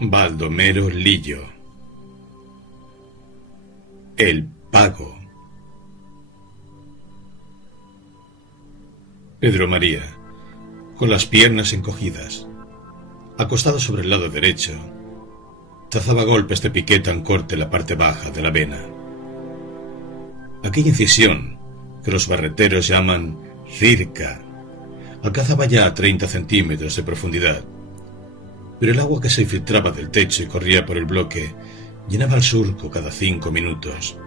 Baldomero Lillo. El pago. Pedro María, con las piernas encogidas, acostado sobre el lado derecho, trazaba golpes de piqueta en corte en la parte baja de la vena. Aquella incisión, que los barreteros llaman circa, alcanzaba ya a 30 centímetros de profundidad, pero el agua que se filtraba del techo y corría por el bloque llenaba el surco cada 5 minutos,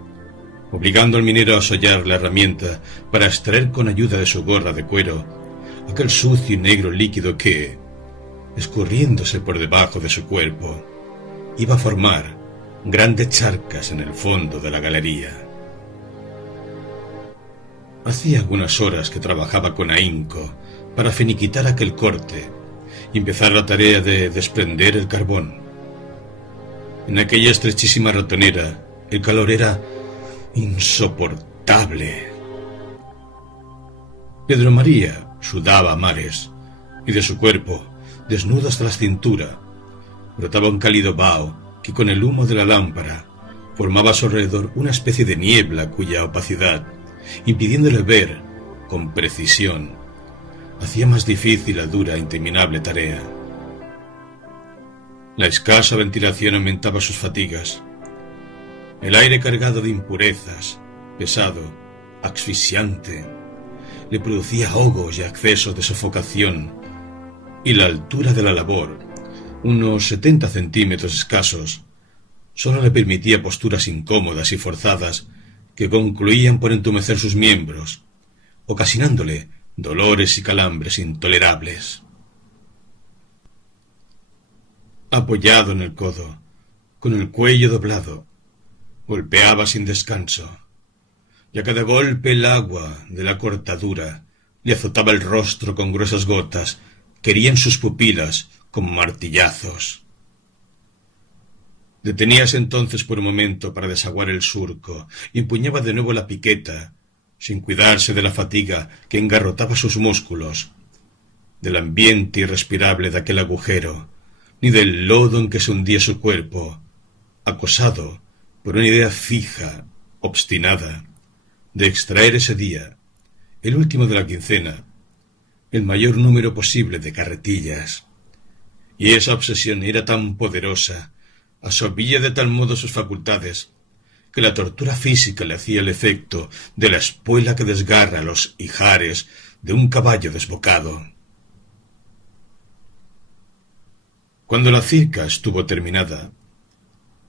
obligando al minero a sollar la herramienta para extraer con ayuda de su gorra de cuero aquel sucio y negro líquido que, escurriéndose por debajo de su cuerpo, iba a formar grandes charcas en el fondo de la galería. Hacía algunas horas que trabajaba con ahínco para finiquitar aquel corte y empezar la tarea de desprender el carbón. En aquella estrechísima ratonera el calor era insoportable. Pedro María sudaba a mares y de su cuerpo, desnudo hasta la cintura, brotaba un cálido vaho que con el humo de la lámpara formaba a su alrededor una especie de niebla cuya opacidad, impidiéndole ver con precisión, hacía más difícil la dura e interminable tarea. La escasa ventilación aumentaba sus fatigas. El aire cargado de impurezas, pesado, asfixiante, le producía ahogos y accesos de sofocación, y la altura de la labor, unos 70 centímetros escasos, solo le permitía posturas incómodas y forzadas que concluían por entumecer sus miembros, ocasionándole dolores y calambres intolerables. Apoyado en el codo, con el cuello doblado, golpeaba sin descanso, y a cada golpe el agua de la cortadura le azotaba el rostro con gruesas gotas que herían sus pupilas como martillazos. Deteníase entonces por un momento para desaguar el surco y empuñaba de nuevo la piqueta, sin cuidarse de la fatiga que engarrotaba sus músculos, del ambiente irrespirable de aquel agujero, ni del lodo en que se hundía su cuerpo, acosado por una idea fija, obstinada, de extraer ese día, el último de la quincena, el mayor número posible de carretillas. Y esa obsesión era tan poderosa, absorbía de tal modo sus facultades, que la tortura física le hacía el efecto de la espuela que desgarra los ijares de un caballo desbocado. Cuando la circa estuvo terminada,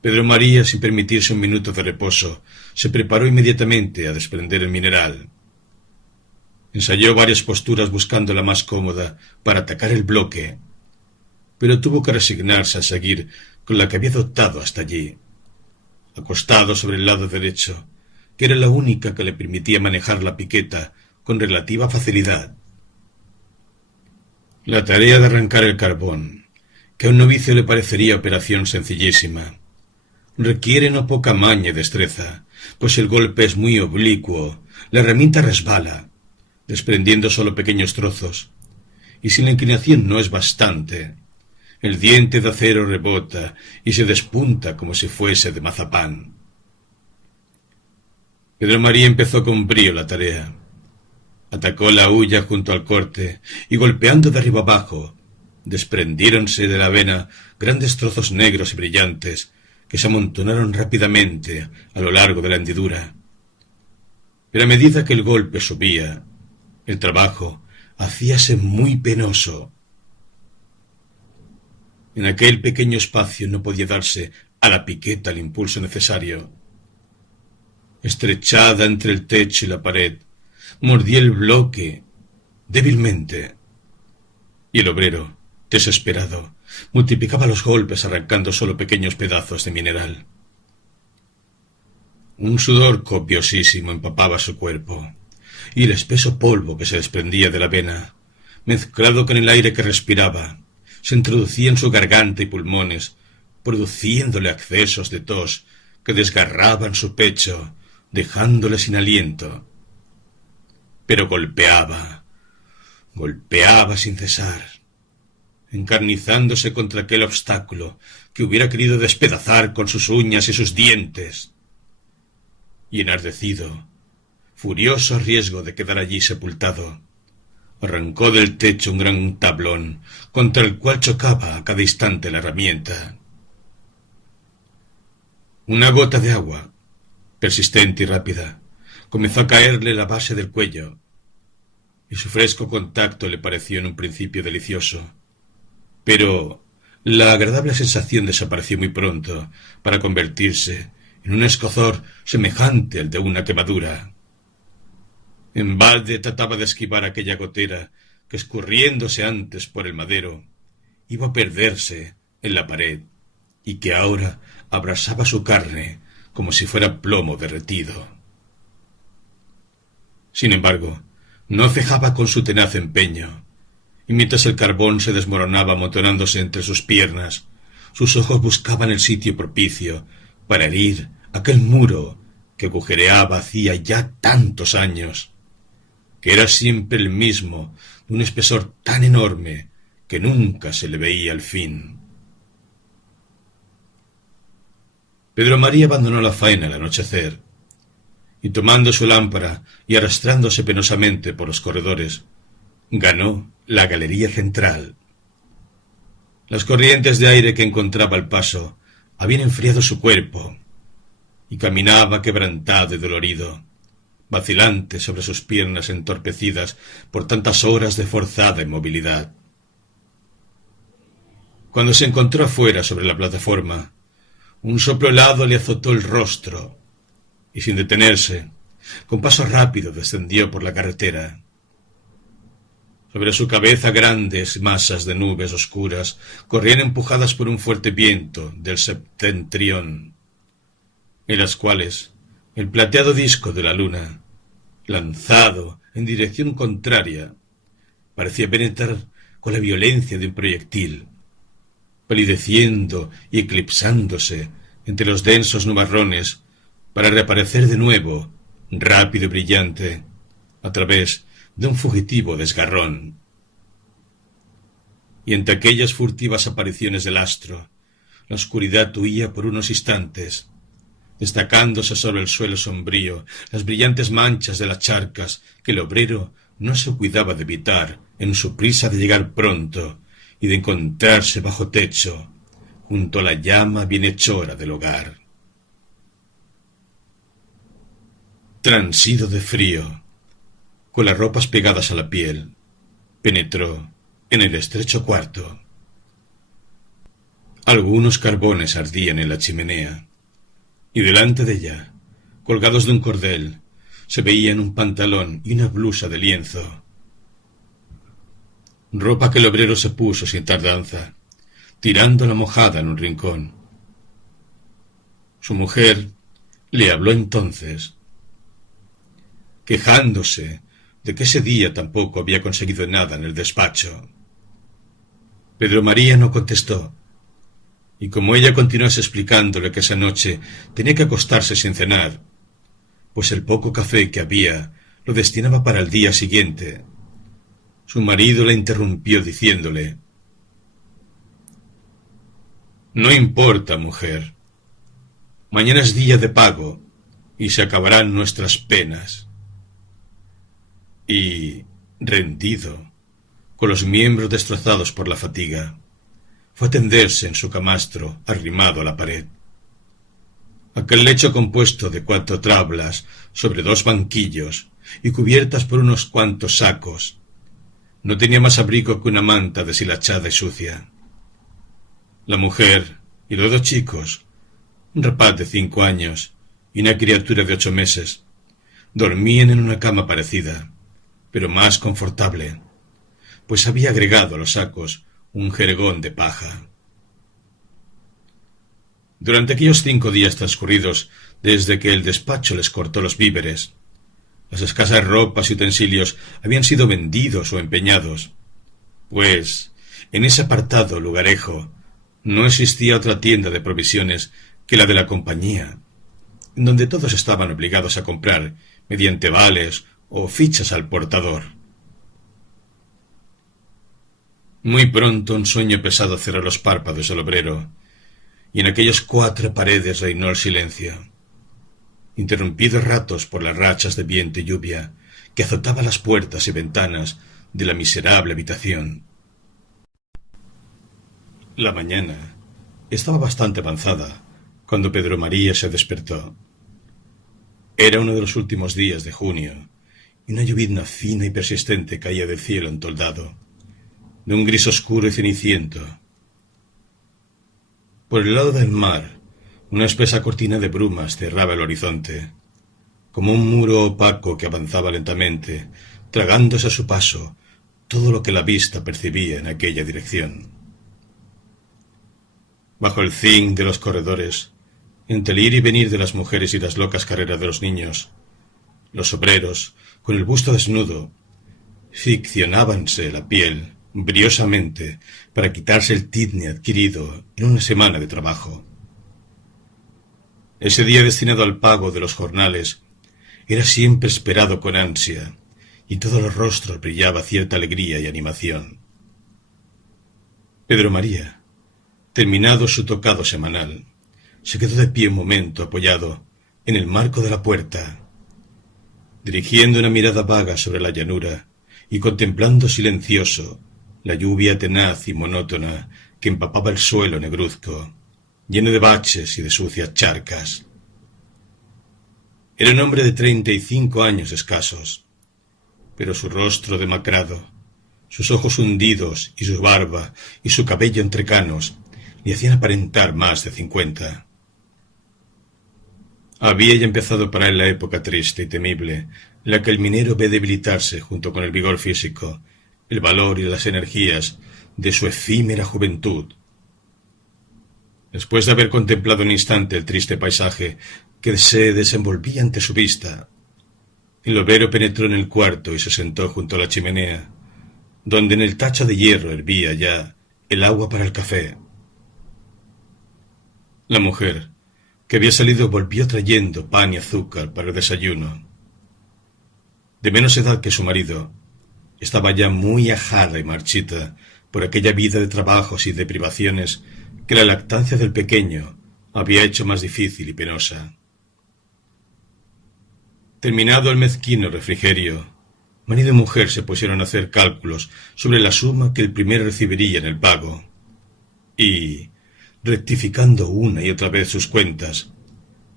Pedro María, sin permitirse un minuto de reposo, se preparó inmediatamente a desprender el mineral. Ensayó varias posturas buscando la más cómoda para atacar el bloque, pero tuvo que resignarse a seguir con la que había adoptado hasta allí, acostado sobre el lado derecho, que era la única que le permitía manejar la piqueta con relativa facilidad. La tarea de arrancar el carbón, que a un novicio le parecería operación sencillísima, requiere no poca maña y destreza, pues el golpe es muy oblicuo, la herramienta resbala, desprendiendo solo pequeños trozos, y si la inclinación no es bastante, el diente de acero rebota y se despunta como si fuese de mazapán. Pedro María empezó con brío la tarea. Atacó la hulla junto al corte y golpeando de arriba abajo, desprendiéronse de la vena grandes trozos negros y brillantes que se amontonaron rápidamente a lo largo de la hendidura. Pero a medida que el golpe subía, el trabajo hacíase muy penoso. En aquel pequeño espacio no podía darse a la piqueta el impulso necesario. Estrechada entre el techo y la pared, mordía el bloque débilmente, y el obrero, desesperado, multiplicaba los golpes arrancando solo pequeños pedazos de mineral. Un sudor copiosísimo empapaba su cuerpo, y el espeso polvo que se desprendía de la vena, mezclado con el aire que respiraba, se introducía en su garganta y pulmones, produciéndole accesos de tos que desgarraban su pecho, dejándole sin aliento. Pero golpeaba sin cesar, encarnizándose contra aquel obstáculo que hubiera querido despedazar con sus uñas y sus dientes. Y enardecido, furioso a riesgo de quedar allí sepultado, arrancó del techo un gran tablón contra el cual chocaba a cada instante la herramienta. Una gota de agua, persistente y rápida, comenzó a caerle la base del cuello, y su fresco contacto le pareció en un principio delicioso, pero la agradable sensación desapareció muy pronto para convertirse en un escozor semejante al de una quemadura. En balde trataba de esquivar aquella gotera que, escurriéndose antes por el madero, iba a perderse en la pared y que ahora abrasaba su carne como si fuera plomo derretido. Sin embargo, no cejaba con su tenaz empeño, y mientras el carbón se desmoronaba amontonándose entre sus piernas, sus ojos buscaban el sitio propicio para herir aquel muro que agujereaba hacía ya tantos años, que era siempre el mismo, de un espesor tan enorme que nunca se le veía el fin. Pedro María abandonó la faena al anochecer, y tomando su lámpara y arrastrándose penosamente por los corredores, ganó la galería central. Las corrientes de aire que encontraba al paso habían enfriado su cuerpo, y caminaba quebrantado y dolorido, vacilante sobre sus piernas entorpecidas por tantas horas de forzada inmovilidad. Cuando se encontró afuera sobre la plataforma, un soplo helado le azotó el rostro, y sin detenerse, con paso rápido descendió por la carretera. Sobre su cabeza grandes masas de nubes oscuras corrían empujadas por un fuerte viento del septentrión, en las cuales el plateado disco de la luna, lanzado en dirección contraria, parecía penetrar con la violencia de un proyectil, palideciendo y eclipsándose entre los densos nubarrones para reaparecer de nuevo, rápido y brillante, a través de un fugitivo desgarrón. Y entre aquellas furtivas apariciones del astro, la oscuridad huía por unos instantes, destacándose sobre el suelo sombrío las brillantes manchas de las charcas que el obrero no se cuidaba de evitar en su prisa de llegar pronto y de encontrarse bajo techo, junto a la llama bienhechora del hogar. Transido de frío, con las ropas pegadas a la piel, penetró en el estrecho cuarto. Algunos carbones ardían en la chimenea, y delante de ella, colgados de un cordel, se veían un pantalón y una blusa de lienzo. Ropa que el obrero se puso sin tardanza, tirándola mojada en un rincón. Su mujer le habló entonces, quejándose de que ese día tampoco había conseguido nada en el despacho. Pedro María no contestó, y como ella continuase explicándole que esa noche tenía que acostarse sin cenar, pues el poco café que había lo destinaba para el día siguiente, su marido la interrumpió diciéndole: «No importa, mujer. Mañana es día de pago y se acabarán nuestras penas». Y, rendido, con los miembros destrozados por la fatiga, fue a tenderse en su camastro arrimado a la pared. Aquel lecho compuesto de 4 tablas sobre 2 banquillos y cubiertas por unos cuantos sacos no tenía más abrigo que una manta deshilachada y sucia. La mujer y los 2 chicos, un rapaz de 5 años y una criatura de 8 meses, dormían en una cama parecida, pero más confortable, pues había agregado a los sacos un jergón de paja. Durante aquellos 5 días transcurridos desde que el despacho les cortó los víveres, las escasas ropas y utensilios habían sido vendidos o empeñados, pues en ese apartado lugarejo no existía otra tienda de provisiones que la de la compañía, en donde todos estaban obligados a comprar mediante vales o fichas al portador. Muy pronto un sueño pesado cerró los párpados del obrero, y en aquellas 4 paredes reinó el silencio, interrumpido a ratos por las rachas de viento y lluvia que azotaban las puertas y ventanas de la miserable habitación. La mañana estaba bastante avanzada cuando Pedro María se despertó. Era uno de los últimos días de junio, y una llovizna fina y persistente caía del cielo entoldado, de un gris oscuro y ceniciento. Por el lado del mar, una espesa cortina de brumas cerraba el horizonte, como un muro opaco que avanzaba lentamente, tragándose a su paso todo lo que la vista percibía en aquella dirección. Bajo el zinc de los corredores, entre el ir y venir de las mujeres y las locas carreras de los niños, los obreros, con el busto desnudo, ficcionábanse la piel briosamente para quitarse el tizne adquirido en una semana de trabajo. Ese día destinado al pago de los jornales era siempre esperado con ansia, y todos los rostros brillaba cierta alegría y animación. Pedro María, terminado su tocado semanal, se quedó de pie un momento apoyado en el marco de la puerta, dirigiendo una mirada vaga sobre la llanura y contemplando silencioso la lluvia tenaz y monótona que empapaba el suelo negruzco, lleno de baches y de sucias charcas. Era un hombre de 35 años escasos, pero su rostro demacrado, sus ojos hundidos y su barba y su cabello entre canos le hacían aparentar más de 50. Había ya empezado para él la época triste y temible, en la que el minero ve debilitarse junto con el vigor físico, el valor y las energías de su efímera juventud. Después de haber contemplado un instante el triste paisaje que se desenvolvía ante su vista, el obrero penetró en el cuarto y se sentó junto a la chimenea, donde en el tacho de hierro hervía ya el agua para el café. La mujer, que había salido, volvió trayendo pan y azúcar para el desayuno. De menos edad que su marido, estaba ya muy ajada y marchita por aquella vida de trabajos y de privaciones que la lactancia del pequeño había hecho más difícil y penosa. Terminado el mezquino refrigerio, marido y mujer se pusieron a hacer cálculos sobre la suma que el primero recibiría en el pago, y, rectificando una y otra vez sus cuentas,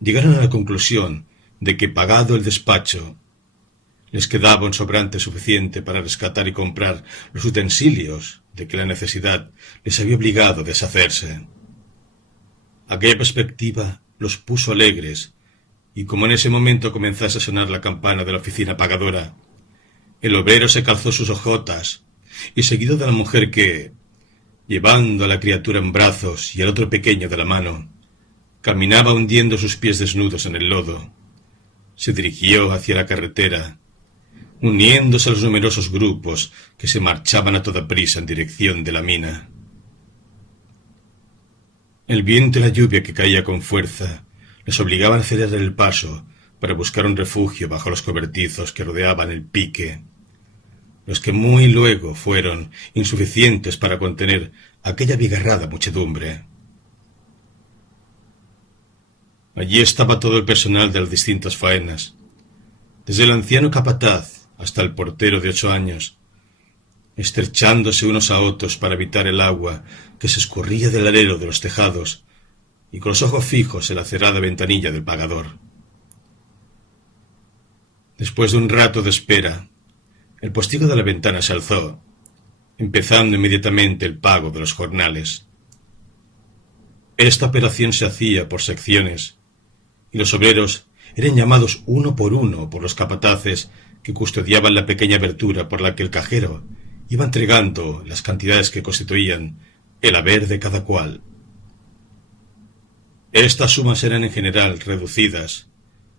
llegaron a la conclusión de que, pagado el despacho, les quedaba un sobrante suficiente para rescatar y comprar los utensilios de que la necesidad les había obligado a deshacerse. Aquella perspectiva los puso alegres, y como en ese momento comenzase a sonar la campana de la oficina pagadora, el obrero se calzó sus hojotas, y seguido de la mujer que, llevando a la criatura en brazos y al otro pequeño de la mano, caminaba hundiendo sus pies desnudos en el lodo, se dirigió hacia la carretera, uniéndose a los numerosos grupos que se marchaban a toda prisa en dirección de la mina. El viento y la lluvia que caía con fuerza les obligaban a acelerar el paso para buscar un refugio bajo los cobertizos que rodeaban el pique, los que muy luego fueron insuficientes para contener aquella abigarrada muchedumbre. Allí estaba todo el personal de las distintas faenas, desde el anciano capataz hasta el portero de 8 años, estrechándose unos a otros para evitar el agua que se escurría del alero de los tejados y con los ojos fijos en la cerrada ventanilla del pagador. Después de un rato de espera, el postigo de la ventana se alzó, empezando inmediatamente el pago de los jornales. Esta operación se hacía por secciones, y los obreros eran llamados uno por los capataces que custodiaban la pequeña abertura por la que el cajero iba entregando las cantidades que constituían el haber de cada cual. Estas sumas eran en general reducidas,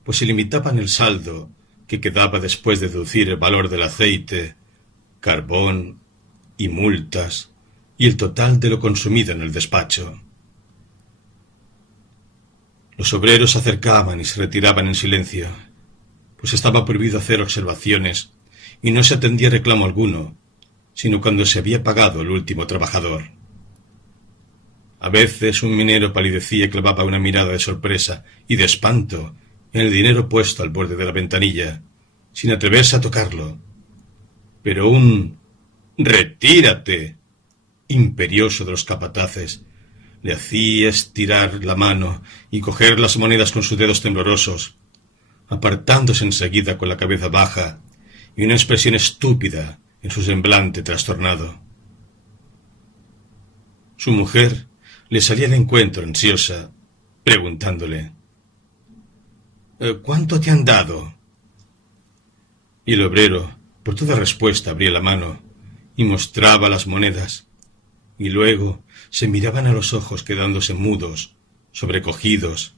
pues se limitaban el saldo que quedaba después de deducir el valor del aceite, carbón y multas, y el total de lo consumido en el despacho. Los obreros se acercaban y se retiraban en silencio, pues estaba prohibido hacer observaciones y no se atendía reclamo alguno, sino cuando se había pagado el último trabajador. A veces un minero palidecía y clavaba una mirada de sorpresa y de espanto en el dinero puesto al borde de la ventanilla, sin atreverse a tocarlo. Pero un «retírate» imperioso de los capataces le hacía estirar la mano y coger las monedas con sus dedos temblorosos, apartándose enseguida con la cabeza baja y una expresión estúpida en su semblante trastornado. Su mujer le salía al encuentro ansiosa, preguntándole «¿Cuánto te han dado?» Y el obrero, por toda respuesta, abría la mano y mostraba las monedas, y luego se miraban a los ojos quedándose mudos, sobrecogidos,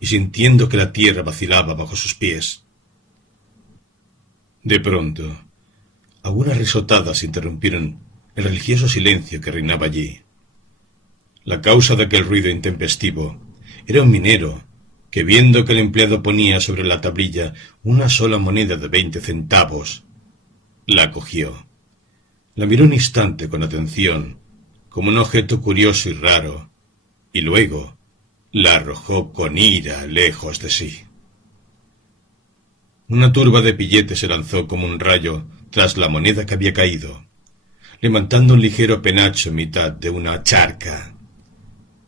y sintiendo que la tierra vacilaba bajo sus pies. De pronto, algunas risotadas interrumpieron el religioso silencio que reinaba allí. La causa de aquel ruido intempestivo era un minero que, viendo que el empleado ponía sobre la tablilla una sola moneda de 20 centavos, la cogió. La miró un instante con atención, como un objeto curioso y raro, y luego la arrojó con ira lejos de sí. Una turba de billetes se lanzó como un rayo tras la moneda que había caído, levantando un ligero penacho en mitad de una charca,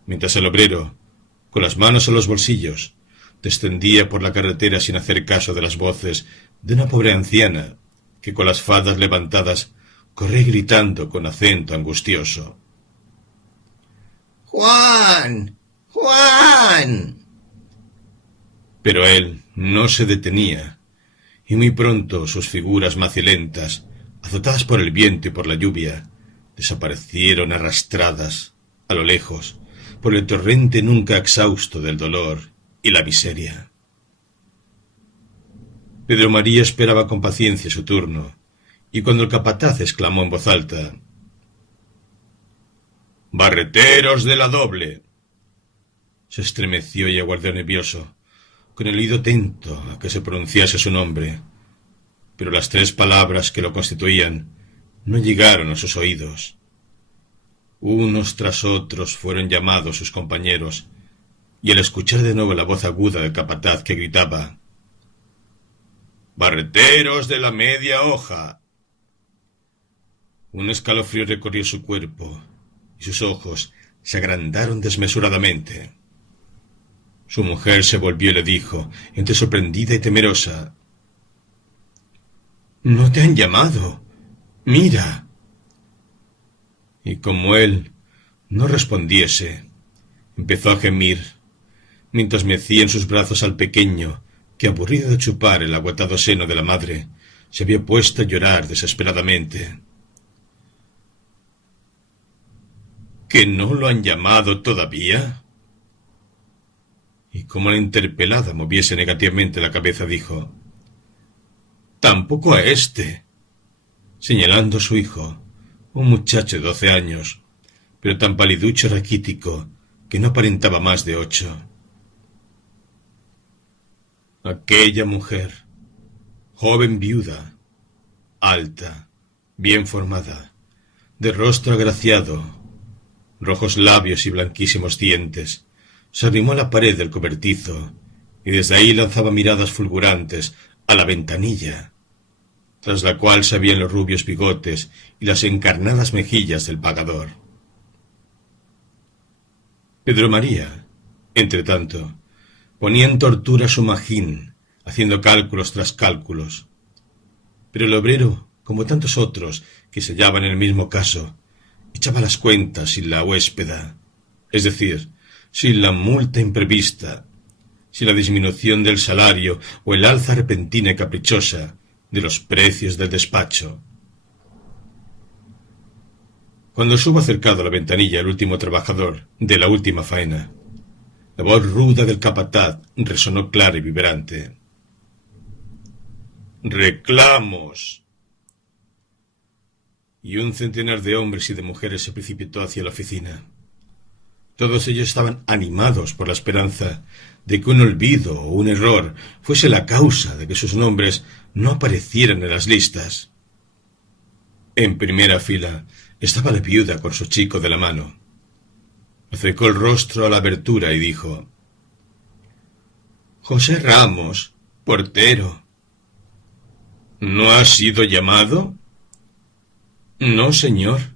mientras el obrero, con las manos en los bolsillos, descendía por la carretera sin hacer caso de las voces de una pobre anciana que, con las faldas levantadas, corría gritando con acento angustioso: «¡Juan! ¡Juan!». Pero él no se detenía, y muy pronto sus figuras macilentas, azotadas por el viento y por la lluvia, desaparecieron arrastradas, a lo lejos, por el torrente nunca exhausto del dolor y la miseria. Pedro María esperaba con paciencia su turno, y cuando el capataz exclamó en voz alta: «¡Barreteros de la doble!», se estremeció y aguardó nervioso, con el oído atento a que se pronunciase su nombre, pero las 3 palabras que lo constituían no llegaron a sus oídos. Unos tras otros fueron llamados sus compañeros, y al escuchar de nuevo la voz aguda del capataz que gritaba: «¡Barreteros de la media hoja!», un escalofrío recorrió su cuerpo, y sus ojos se agrandaron desmesuradamente. Su mujer se volvió y le dijo, entre sorprendida y temerosa: «¿No te han llamado? Mira». Y como él no respondiese, empezó a gemir, mientras mecía en sus brazos al pequeño, que, aburrido de chupar el agotado seno de la madre, se había puesto a llorar desesperadamente. «¿Que no lo han llamado todavía?». Y como la interpelada moviese negativamente la cabeza, dijo: «Tampoco a este», señalando a su hijo, un muchacho de 12 años, pero tan paliducho y raquítico que no aparentaba más de 8. Aquella mujer, joven viuda, alta, bien formada, de rostro agraciado, rojos labios y blanquísimos dientes, se arrimó a la pared del cobertizo y desde ahí lanzaba miradas fulgurantes a la ventanilla, tras la cual se veían los rubios bigotes y las encarnadas mejillas del pagador. Pedro María, entretanto, ponía en tortura su magín, haciendo cálculos tras cálculos. Pero el obrero, como tantos otros que se hallaban en el mismo caso, echaba las cuentas sin la huéspeda, es decir, sin la multa imprevista, sin la disminución del salario o el alza repentina y caprichosa de los precios del despacho. Cuando se hubo acercado a la ventanilla el último trabajador de la última faena, la voz ruda del capataz resonó clara y vibrante: «¡Reclamos!». Y un centenar de hombres y de mujeres se precipitó hacia la oficina. Todos ellos estaban animados por la esperanza de que un olvido o un error fuese la causa de que sus nombres no aparecieran en las listas. En primera fila estaba la viuda con su chico de la mano. Acercó el rostro a la abertura y dijo: «José Ramos, portero». «¿No has sido llamado?» «No, señor».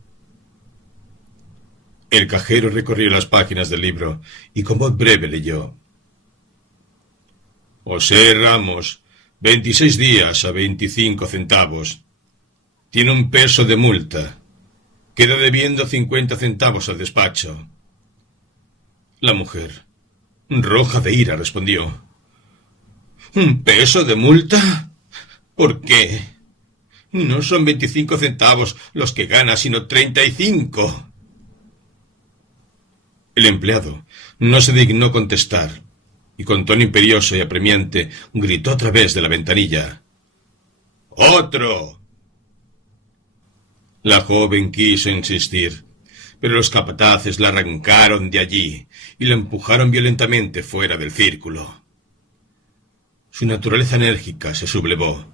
El cajero recorrió las páginas del libro y con voz breve leyó: «José Ramos, 26 días a 25 centavos. Tiene un peso de multa. Queda debiendo 50 centavos al despacho». La mujer, roja de ira, respondió: «¿Un peso de multa? ¿Por qué? No son 25 centavos los que gana, sino 35». El empleado no se dignó contestar y con tono imperioso y apremiante gritó a través de la ventanilla: «¡Otro!». La joven quiso insistir, pero los capataces la arrancaron de allí y la empujaron violentamente fuera del círculo. Su naturaleza enérgica se sublevó,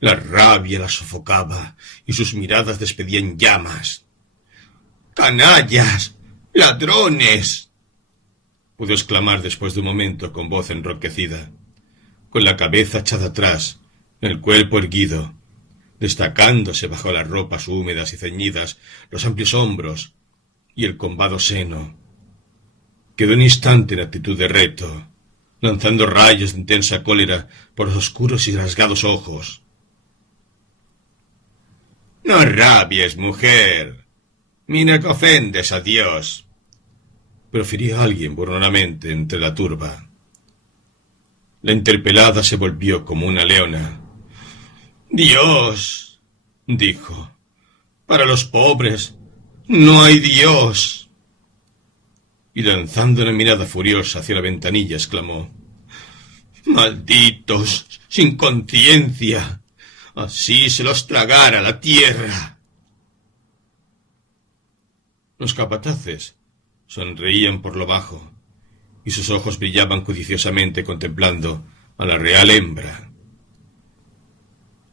la rabia la sofocaba y sus miradas despedían llamas. «¡Canallas! ¡Ladrones!», pudo exclamar después de un momento con voz enronquecida, con la cabeza echada atrás, el cuerpo erguido, destacándose bajo las ropas húmedas y ceñidas los amplios hombros y el combado seno. Quedó un instante en actitud de reto, lanzando rayos de intensa cólera por los oscuros y rasgados ojos. «No rabies, mujer. Mira que ofendes a Dios», profirió alguien burlonamente entre la turba. La interpelada se volvió como una leona. «Dios», dijo, «para los pobres no hay Dios». Y lanzando una mirada furiosa hacia la ventanilla, exclamó: «¡Malditos, sin conciencia! Así se los tragara la tierra». Los capataces sonreían por lo bajo, y sus ojos brillaban codiciosamente contemplando a la real hembra.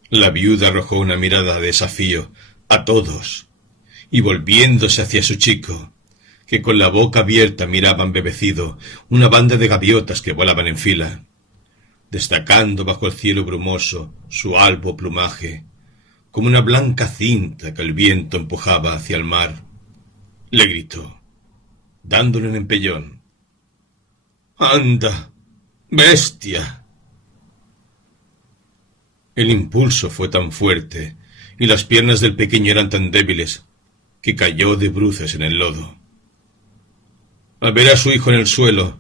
La viuda arrojó una mirada de desafío a todos, y volviéndose hacia su chico, que con la boca abierta miraba embebecido una banda de gaviotas que volaban en fila, destacando bajo el cielo brumoso su albo plumaje, como una blanca cinta que el viento empujaba hacia el mar, le gritó, dándole un empellón: «¡Anda, bestia!». El impulso fue tan fuerte y las piernas del pequeño eran tan débiles que cayó de bruces en el lodo. Al ver a su hijo en el suelo,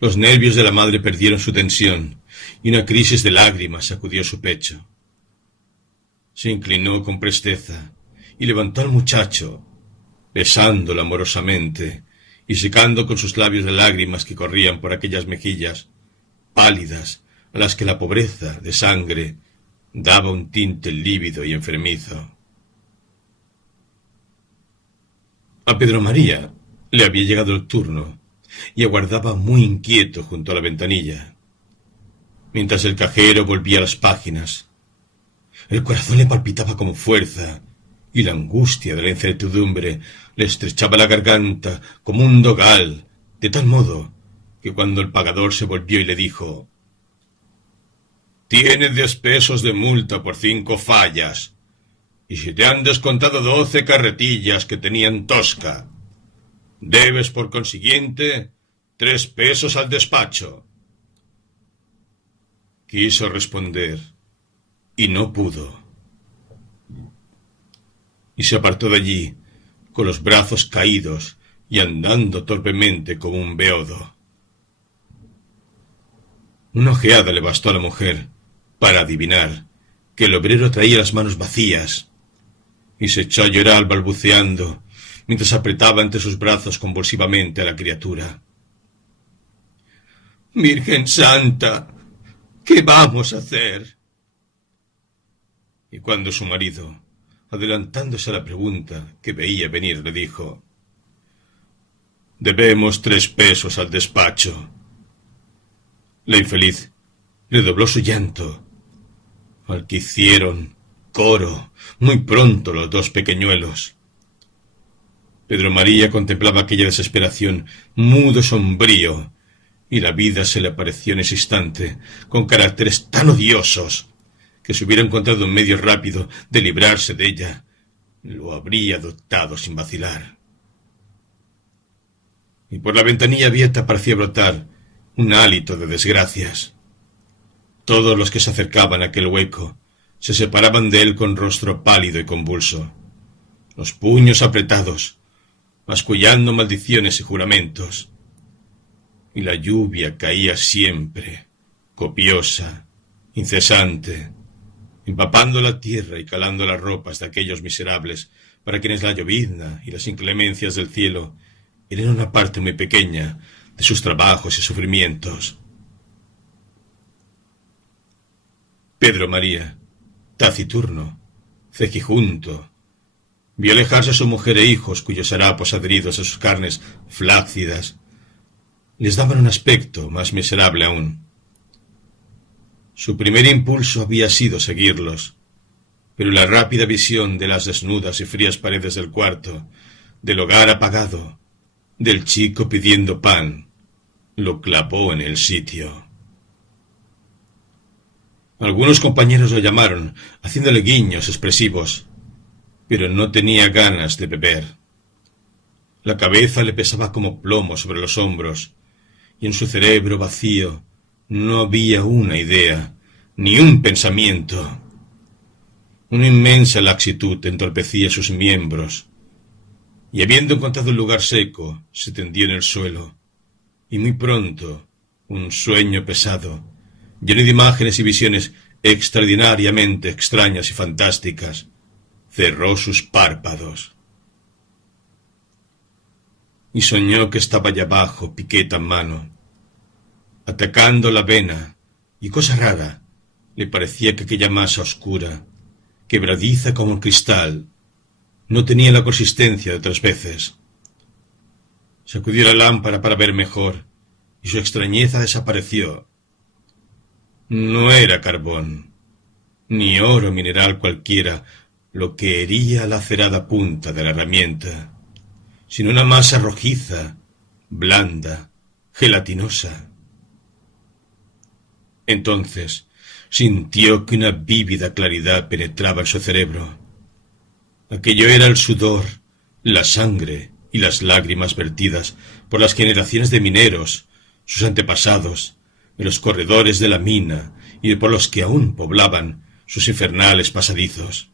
los nervios de la madre perdieron su tensión y una crisis de lágrimas sacudió su pecho. Se inclinó con presteza y levantó al muchacho, besándolo amorosamente y secando con sus labios las lágrimas que corrían por aquellas mejillas pálidas a las que la pobreza de sangre daba un tinte lívido y enfermizo. A Pedro María le había llegado el turno y aguardaba muy inquieto junto a la ventanilla, mientras el cajero volvía las páginas. El corazón le palpitaba con fuerza y la angustia de la incertidumbre le estrechaba la garganta como un dogal, de tal modo que cuando el pagador se volvió y le dijo: «Tienes 10 pesos de multa por 5 fallas, y si te han descontado 12 carretillas que tenían tosca, debes por consiguiente 3 pesos al despacho». Quiso responder y no pudo, y se apartó de allí con los brazos caídos y andando torpemente como un beodo. Una ojeada le bastó a la mujer para adivinar que el obrero traía las manos vacías, y se echó a llorar balbuceando mientras apretaba entre sus brazos convulsivamente a la criatura. «Virgen Santa, ¿qué vamos a hacer?». Y cuando su marido, adelantándose a la pregunta que veía venir, le dijo: «Debemos 3 pesos al despacho», la infeliz redobló su llanto, al que hicieron coro muy pronto los 2 pequeñuelos. Pedro María contemplaba aquella desesperación, mudo, sombrío, y la vida se le apareció en ese instante, con caracteres tan odiosos, que si hubiera encontrado un medio rápido de librarse de ella, lo habría adoptado sin vacilar. Y por la ventanilla abierta parecía brotar un hálito de desgracias. Todos los que se acercaban a aquel hueco se separaban de él con rostro pálido y convulso, los puños apretados, mascullando maldiciones y juramentos. Y la lluvia caía siempre, copiosa, incesante, empapando la tierra y calando las ropas de aquellos miserables para quienes la llovizna y las inclemencias del cielo eran una parte muy pequeña de sus trabajos y sufrimientos. Pedro María, taciturno, cejijunto, vio alejarse a su mujer e hijos, cuyos harapos adheridos a sus carnes flácidas les daban un aspecto más miserable aún. Su primer impulso había sido seguirlos, pero la rápida visión de las desnudas y frías paredes del cuarto, del hogar apagado, del chico pidiendo pan, lo clavó en el sitio. Algunos compañeros lo llamaron, haciéndole guiños expresivos, pero no tenía ganas de beber. La cabeza le pesaba como plomo sobre los hombros, y en su cerebro vacío no había una idea, ni un pensamiento. Una inmensa laxitud entorpecía sus miembros, y habiendo encontrado un lugar seco, se tendió en el suelo, y muy pronto, un sueño pesado, lleno de imágenes y visiones extraordinariamente extrañas y fantásticas, cerró sus párpados. Y soñó que estaba allá abajo, piqueta en mano, atacando la vena, y cosa rara, le parecía que aquella masa oscura, quebradiza como un cristal, no tenía la consistencia de otras veces. Sacudió la lámpara para ver mejor, y su extrañeza desapareció. No era carbón, ni oro mineral cualquiera, lo que hería la acerada punta de la herramienta, sino una masa rojiza, blanda, gelatinosa. Entonces sintió que una vívida claridad penetraba en su cerebro. Aquello era el sudor, la sangre y las lágrimas vertidas por las generaciones de mineros, sus antepasados, en los corredores de la mina y por los que aún poblaban sus infernales pasadizos.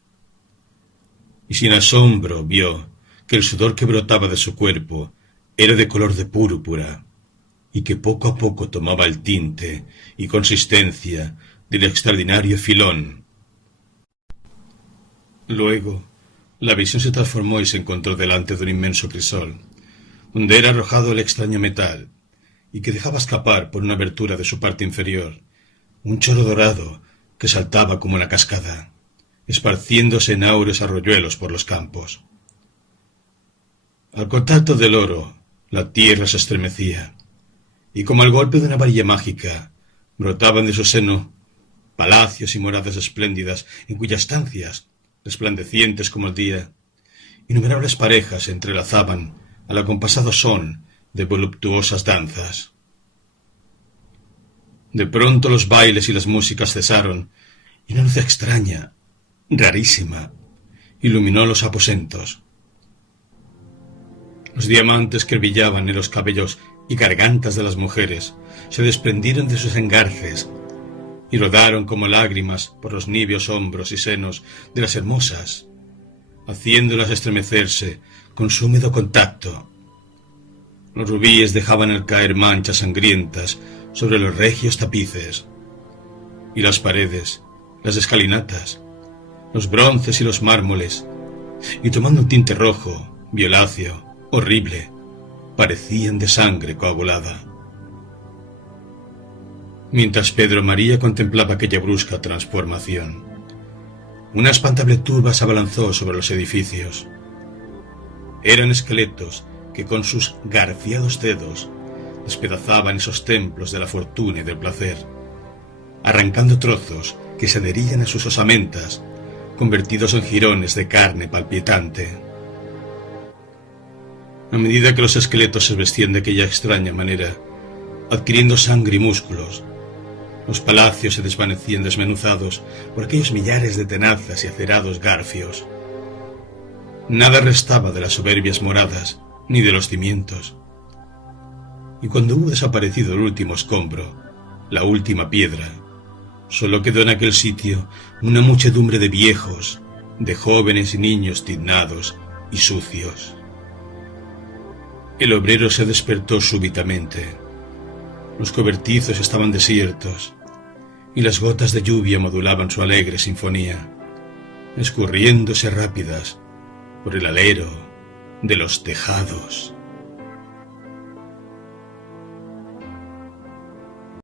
Y sin asombro vio que el sudor que brotaba de su cuerpo era de color de púrpura, y que poco a poco tomaba el tinte y consistencia del extraordinario filón. Luego, la visión se transformó y se encontró delante de un inmenso crisol, donde era arrojado el extraño metal, y que dejaba escapar por una abertura de su parte inferior un chorro dorado que saltaba como una cascada, esparciéndose en áureos arroyuelos por los campos. Al contacto del oro, la tierra se estremecía, y como al golpe de una varilla mágica, brotaban de su seno palacios y moradas espléndidas, en cuyas estancias, resplandecientes como el día, innumerables parejas se entrelazaban al acompasado son de voluptuosas danzas. De pronto los bailes y las músicas cesaron, y una luz extraña, rarísima, iluminó los aposentos. Los diamantes que brillaban en los cabellos y gargantas de las mujeres se desprendieron de sus engarces y rodaron como lágrimas por los niveos hombros y senos de las hermosas, haciéndolas estremecerse con su húmedo contacto. Los rubíes dejaban al caer manchas sangrientas sobre los regios tapices, y las paredes, las escalinatas, los bronces y los mármoles, y tomando un tinte rojo, violáceo, horrible, parecían de sangre coagulada. Mientras Pedro María contemplaba aquella brusca transformación, una espantable turba se abalanzó sobre los edificios. Eran esqueletos que con sus garfiados dedos despedazaban esos templos de la fortuna y del placer, arrancando trozos que se adherían a sus osamentas, convertidos en jirones de carne palpitante. a medida que los esqueletos se vestían de aquella extraña manera, adquiriendo sangre y músculos, los palacios se desvanecían desmenuzados por aquellos millares de tenazas y acerados garfios. Nada restaba de las soberbias moradas ni de los cimientos. Y cuando hubo desaparecido el último escombro, la última piedra, solo quedó en aquel sitio una muchedumbre de viejos, de jóvenes y niños tiznados y sucios. El obrero se despertó súbitamente. Los cobertizos estaban desiertos, y las gotas de lluvia modulaban su alegre sinfonía, escurriéndose rápidas por el alero de los tejados.